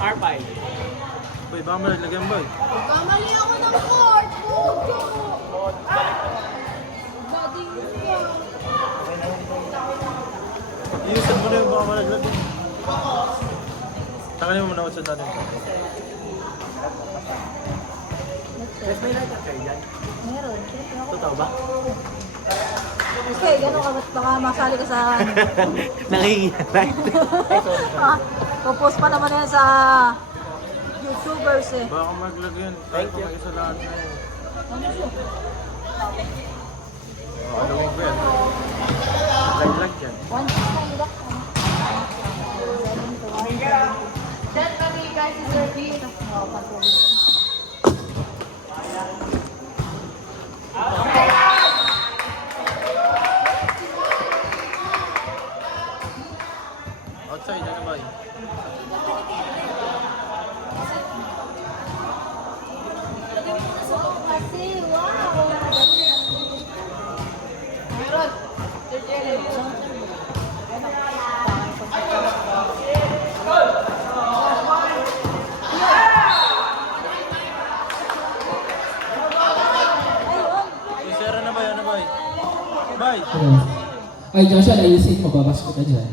R5. Boy, baka malagyan boy. Kamali ako ng court. Puto. Daddy ka. Iusan mo na yung baka malagyan. Takalin mo muna ako sa dati. Yes, may lighter kayo dyan. Meron. Totoo ba? Okay, gano'n ka. Baka masali ka sa... Nakikita. Popost pa naman yan sa YouTubers eh. Baka maglagyan. Thank you. Sa lahat na yun. Ano ba yan? Lag yan. 1.6 lang. That kami guys is serving. Outside, ano ba? Kasi, wow! Meron! Sir, ano ba? Ano ba? Bye! Ay, Joshua, ayusin mo, babas ko ka dyan.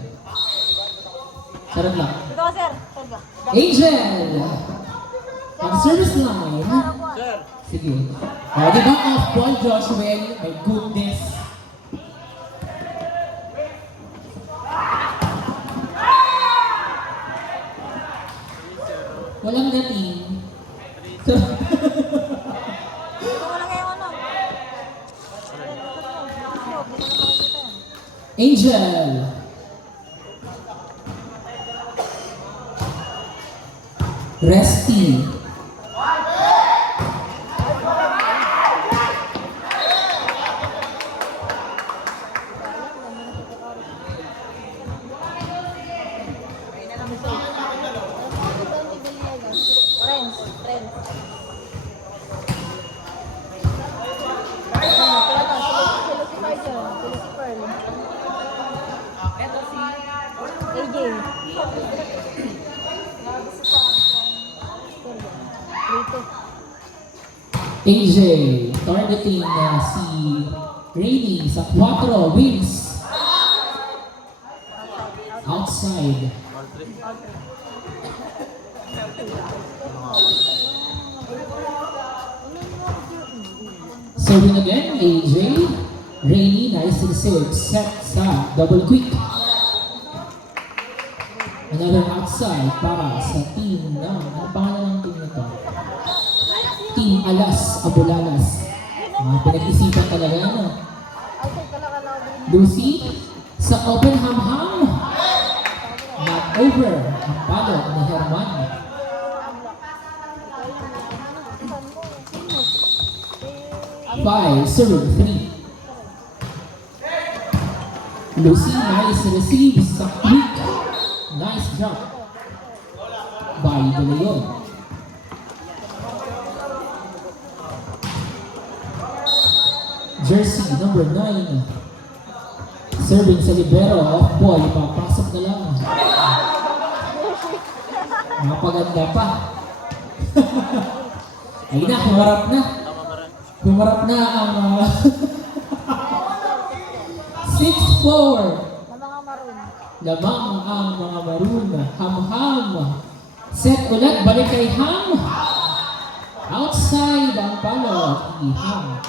Sarap lang. Ito sir, Serga. Angel! Ang service line. Sir! Sige. Di ba off-ball, Joshua? My goodness. Walang dating. Ito wala kayong ano. Angel! Resty. Friends. AJ. Rito. AJ, targeting si Rainy sa 4 wins. Outside. Serving again, AJ. Rainy, nice and safe. Set sa double quick. Another outside para sa team ng, ano pangalan ng team na to? Team Alas Abulalas. Pinag-isipan talaga ano. Lucy sa open ham-ham. Not over. Ang palo ni Herman. Five, serve, 3. Lucy, nice receive sa quick. Nice jump by De Leon. Jersey number 9. Serving sa libero. Off ball. Papasok na lang. Mapaganda pa. Ay na, humarap na. Humarap na ang 6-4. Lamang ang mga maroon. Ham-ham. Set ulit. Balik kay Ham. Outside ang palo. Ham.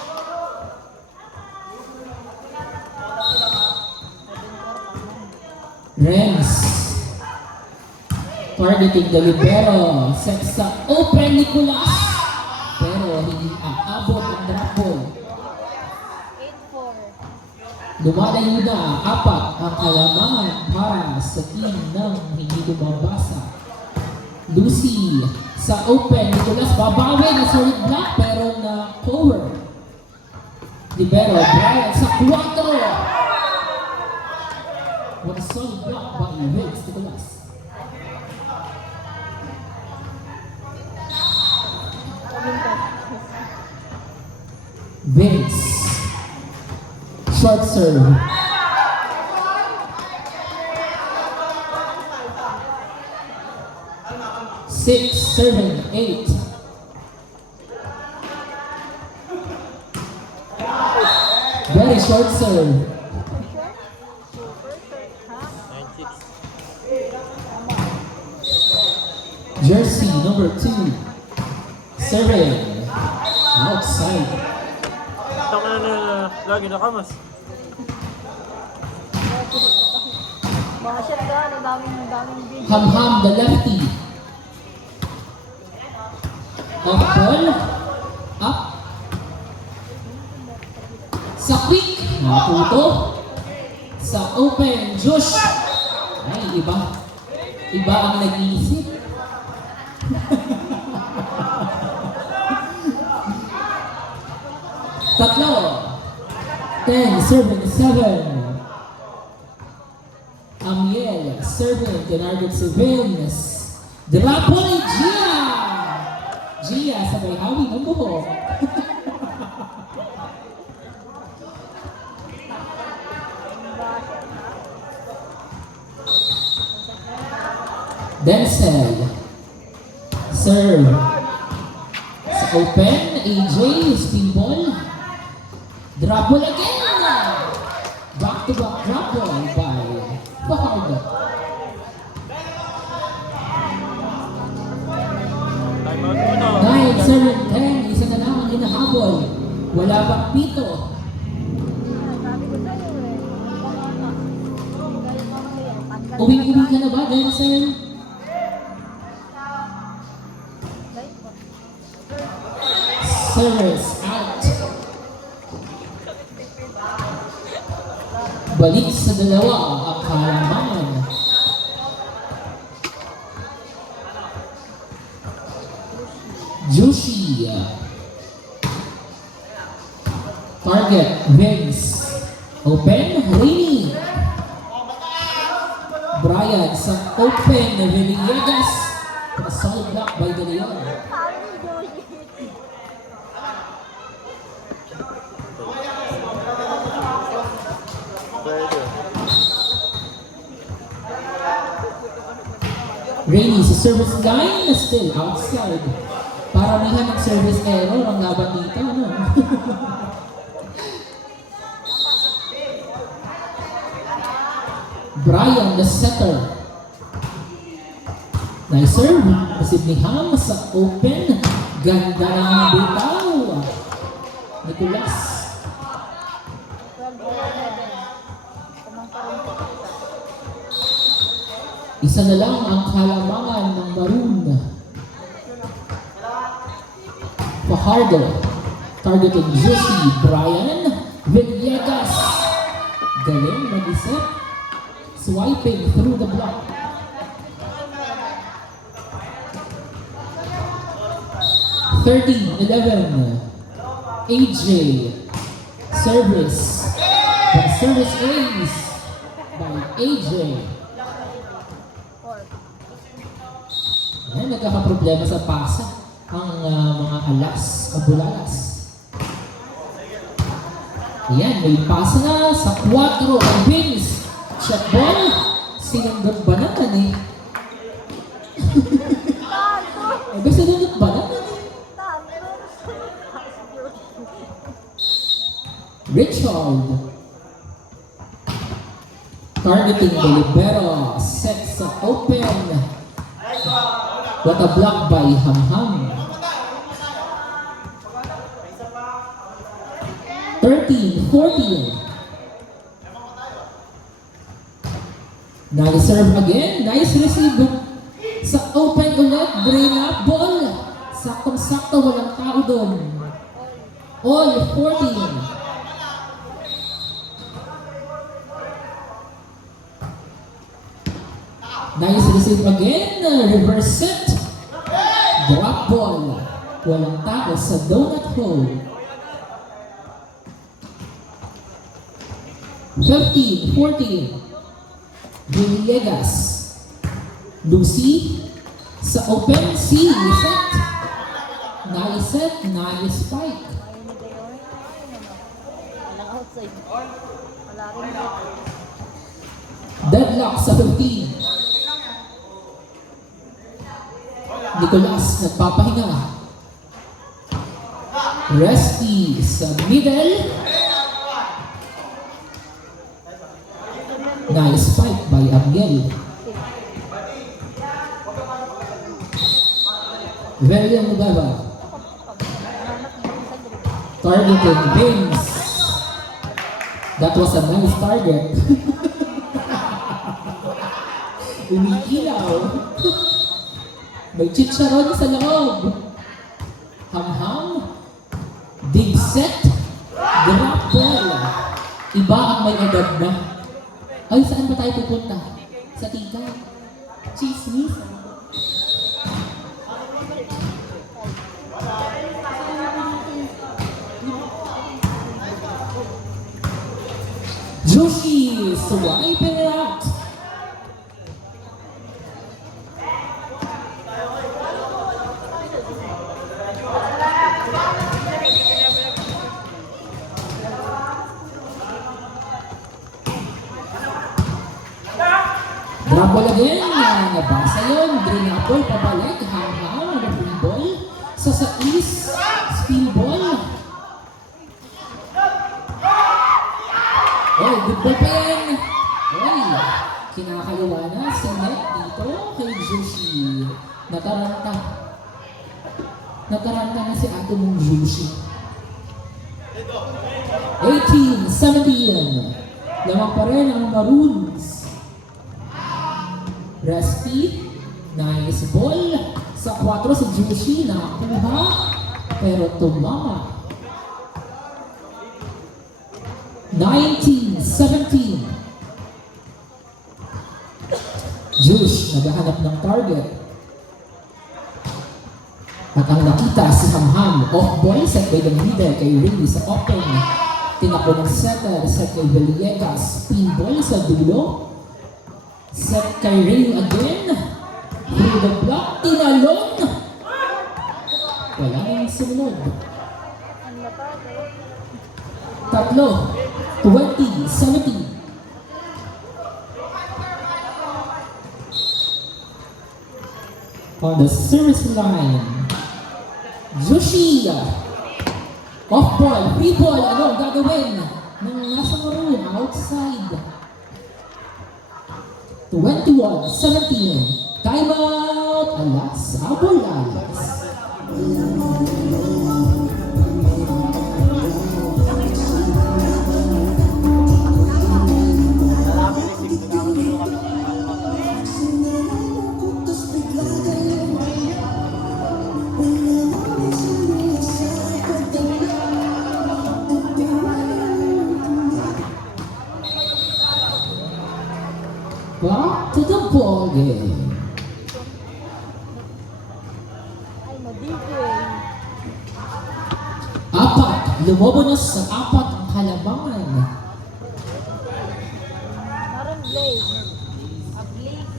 Renz. Targeting the libero. Set sa open Nicolas. Pero hindi aabot ang drop ball. 8-4. Lumalayo na 4 ang alamangan para sa team ng hindi lumabasa. Lucy sa open. Nicolas babawi na solid block pero na cover. Libero, Brian sa 4. What a solid block by Vince Nicolas. Vince. Short serve. 6, 7, 8. Very short serve. Jersey number 2. Serving. Outside. Taka na lagi nakamas. Mga shot ka, ang daming video. Hamham the lefty. Off ball. Up. Sa quick. Natuto. Sa open. Josh. Ay, iba. Iba ang nag-iisip. Tatlo. 10, serving 7. Amiel, serving, tinarget si Vince. Drapoy, Gia! Gia, sabay hawig ng buhok. Denzel. Serve. Sa open, AJ, spin ball. Drop ball again! Back-to-back drop ball by Fajardo. Time out muna. 9, 7, 10, isa na lang ang hinahabol. Wala pang pito. Sabi ko sa'yo eh. Uwing-uwi ka na ba, Denzel? Service out. Balik sa dalawa ang kalamangan. Joshi. Target, Vince. Open, Rini. Brian sa open, Villegas. A solid block by De Leon. Pwede. Rainy sa service line, still outside. Paramihan ng service error ang laban dito, ano? Brian, the setter. Nice serve. Receive ni Ham sa open. Ganda ng bitaw. Nicolas. 12-11. Isa na lang ang kalamangan ng Maroon. Fajardo. Targeting Josie. Brian. Villegas. Galing mag-isip. Swiping through the block. Thirteen, 11. AJ. Service. The service ace by AJ. Ayan, nagkakaproblema sa pasa ang mga alas, kabulalas. Ayan, may pasa na sa 4 ang Vince. Shot ball. Sinunod ba naman eh? Eh, ba sinunod ba naman eh? Richard. Targeting the libero. Set sa open. What a block by Hamham. 13-14. Nice serve again. Nice receive. Sa open ulit. Drain up ball. Saktong-sakto. Walang tao doon. All 14. Nice receive again. Reverse set. Drop ball. Walang tao sa donut hole. 15-14. Villegas. Lucy. Sa open. C. Set. Nice set. Nice spike. Walang outside. Wala rin dito. Deadlock sa 15. Nicolas nagpapahinga. Resty sa middle. Nice fight by Angel. William Mugaba. Targeting Vince. That was a nice target. Umiilaw. May chicharon sa loob. Ham-ham. Big set. Grapple. Iba ang may edad na. Ay, saan ba tayo pupunta? Sa tika. Chismis. Joshi swipe it out. Grapple again. Nabasa yun. Green apple, pabalik. Hang-hang. Free ball. Sa is spin ball. Oh, good ball pa yan. Oy, kinakaliwa na si Net dito kay Joshi. Nataranta. Nataranta na si ato mong Joshi. 18, 17. Lamang pa rin ang Maroons. Resty. Nice ball. Sa 4 si Joshi nakakuha. Pero tumama. 19, 17. Jush, naghahanap ng target. At ang nakita si Hamham, off ball, set by the middle kay Rindy sa open. Tinako ng setter, set kay Villegas. Spin ball sa dulo. Set kay Rindy again. Through the block, tinalon. Wala nang sumunod. Tatlo. 20, 17. On the service line, Joshi. Off ball, free ball, ano gagawin? Nang nasa maroon, outside. 21, 17. Time out! Alas, abol alas. Back to the ball game. Ay, madigil. Apat. Lumobonos sa apat ang kalabangan. Parang Blaze. A Blaze.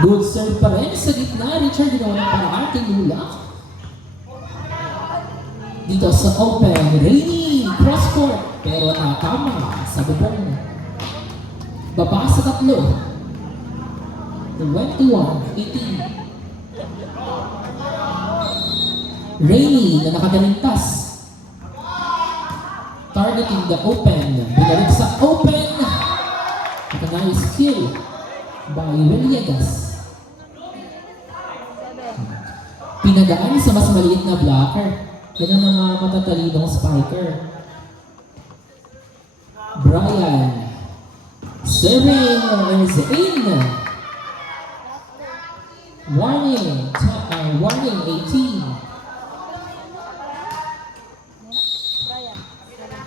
Good serve pa rin sa gitna. Richard ginawa ng paraan kay Lula. Dito sa open. Rainy. Cross court. Pero nakatama sa bubong. Baba sa tatlo. 21, 18. Rainy na nakagalintas. Targeting the open. Binalik sa open. At a nice kill by Villegas. 7. Pinagaan sa mas maliit na blocker. Yan ang mga matatalinong spiker. Brian. Serving is in. Warning. Warning 18. Brian.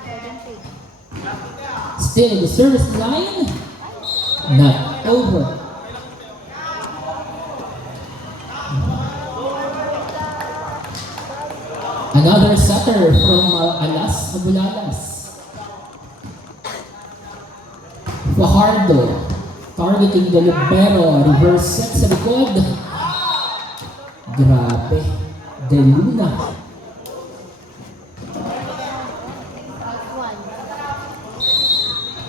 17. Still the service line. Not over. Another setter from Alas Abulalas. Fajardo targeting the libero, reverse set sa likod. Grabe. De Luna.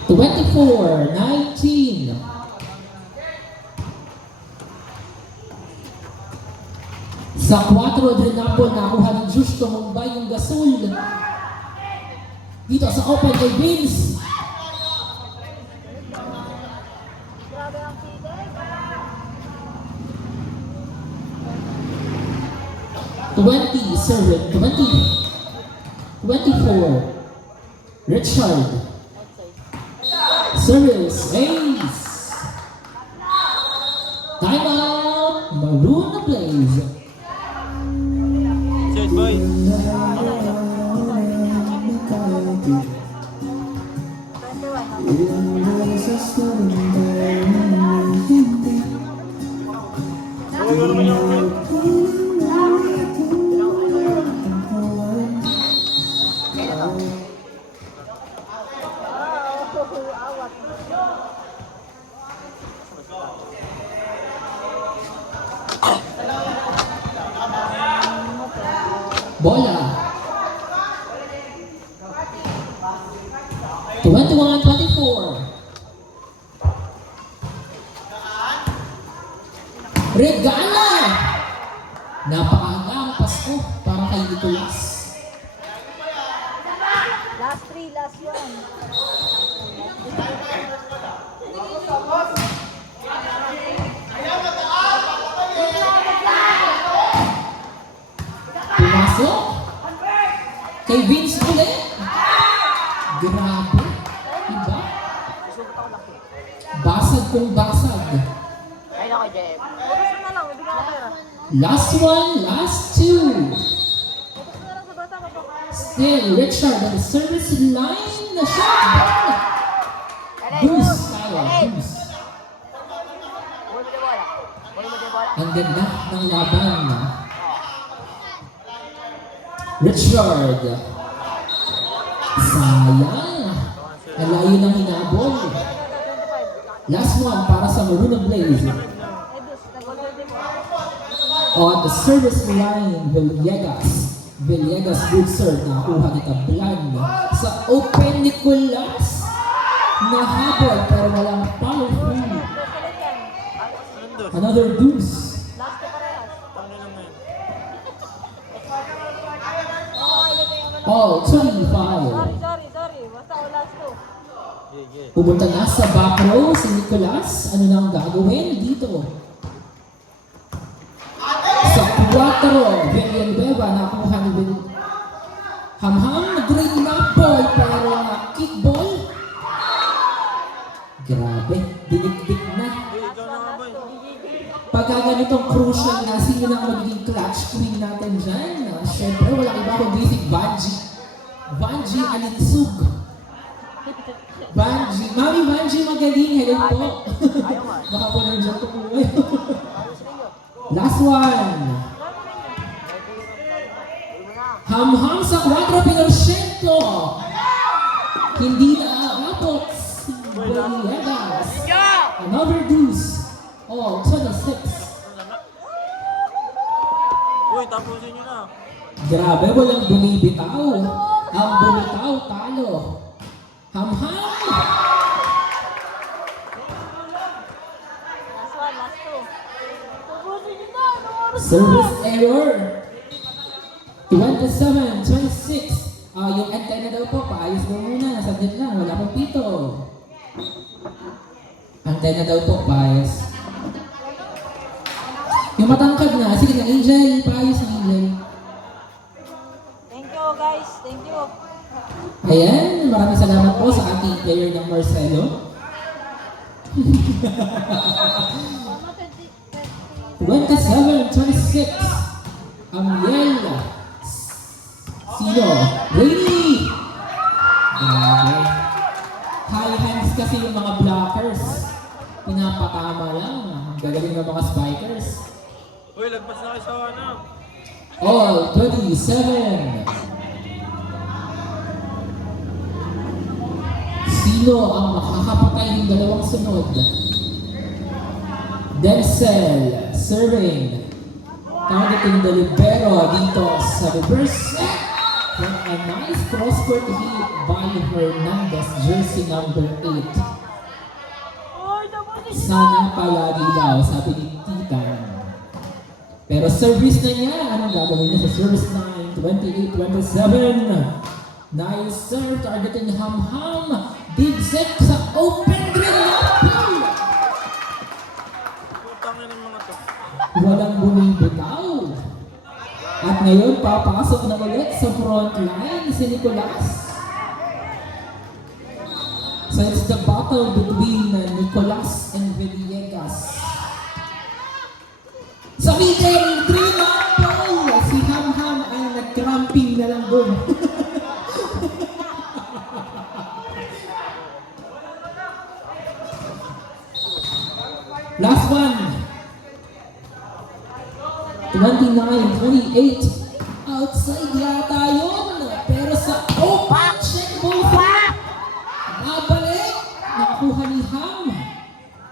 24, 19. Sa 4 Drenapol, nakuha ni Justo Mumbai yung gasol. Dito sa open kay Vince. Grabe ang feeling. 20, serve. 24. Richard. Service. Ace. Timeout. Maroon na plays. Set, boy. 21. Huwag mo naman yung Awat. Bola. 21-24. Regala! Napakaaga ang Pasko para kay Nicolas. Last 3, last 1. Pumasok. Kay Vince ulit. Grabe. Diba? Basag kung basag. Gusto na lang, ibigay ko pera. Last one, last two. Gusto na lang sa bata, Still, Richard on the service line. Na shot. Goose tayo. Goose. Ang ganda ng laban. Richard. Sayang. Ang layo ng hinabol. Last one para sa Maroon Blaze. On the service line, Villegas. Villegas good serve. Nakuha ni Tablan. Sa open Nicolas. Nahabol pero walang follow through. Another deuce. Last 2 parehas. Tangin lang ngayon. All 25. Sorry. Basta o last 2. Yeah. Pumunta na sa back row si Nicolas. Ano nang gagawin dito? Sa 4, Villanueva nakuha ni Hamham, green na ball pero na kickball. Grabe, dinikdik na. Ikaw na nga, boy. Pagka ganitong crucial na, sino nang magiging clutch queen natin dyan? Siyempre, walang iba kundi si Banji. Banji Alinsug. Banji. Mami Banji, magaling. Hello po. Baka po nandiyan ko po ngayon. Last one. Hamham sa 4 Pinocento. Hindi na aabot si Villegas. Another deuce. Oh, 26. Uy, tapusin nyo na. Grabe, walang bumibitaw. Ang bumitaw, talo. Hamham! Last 1, last 2. Tubusin nyo na! Service error. 27, 26. Yung antenna daw po, paayos mo muna. Saglit lang, wala pang pito. Antenna daw po, paayos. Yung matangkad na, sige na, Angel, paayos ang Angel. Thank you guys, thank you. Ayan, maraming salamat po sa ating player ng Marcelo. 27-26. Amiel. Sino? Rainy! Grabe. High hands kasi yung mga blockers. Pinapatama lang. Ang gagaling ng mga spikers. Uy, lagpas na kayo sa ano. All 27. Sino ang makakapatay ng dalawang sunod? Denzel serving. Targeting the libero dito sa reverse set. And a nice cross-court hit by Hernandez, jersey number 8. Sana palagi daw, sabi ni Titan. Pero Open, service na niya. Anong gagawin niya sa service line? 28-27. Nice serve, targeting Ham-Ham. Big set sa open drill. Putangin ng mga to. Walang bumibitaw. At ngayon, papasok na ulit sa front line si Nicolas. So it's the battle between Nicolas and Villegas. Sa middle, 3 na ball. Si Ham-Ham ay nag-cramping na lang doon. Last one. 29-28. Outside yata yun. Pero sa open check ball through. Babalik. Nakakuha ni Ham.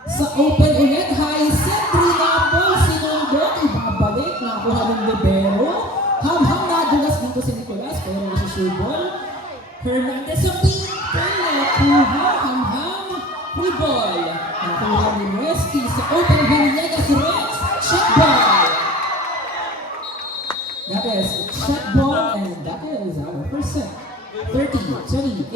Sa open ulit. High set. 3 na ball. Sinundok. Ibabalik. Nakakuha ng libero. Ham-Ham nadulas dito si Nicolas. Pero sa sure ball. Hernandez sa pinto. Nakuha. Ham-Ham. Free ball. Nakuha ni Resty sa open. Villegas Rex. Check ball. That is check ball, and that is our first set. 30-28.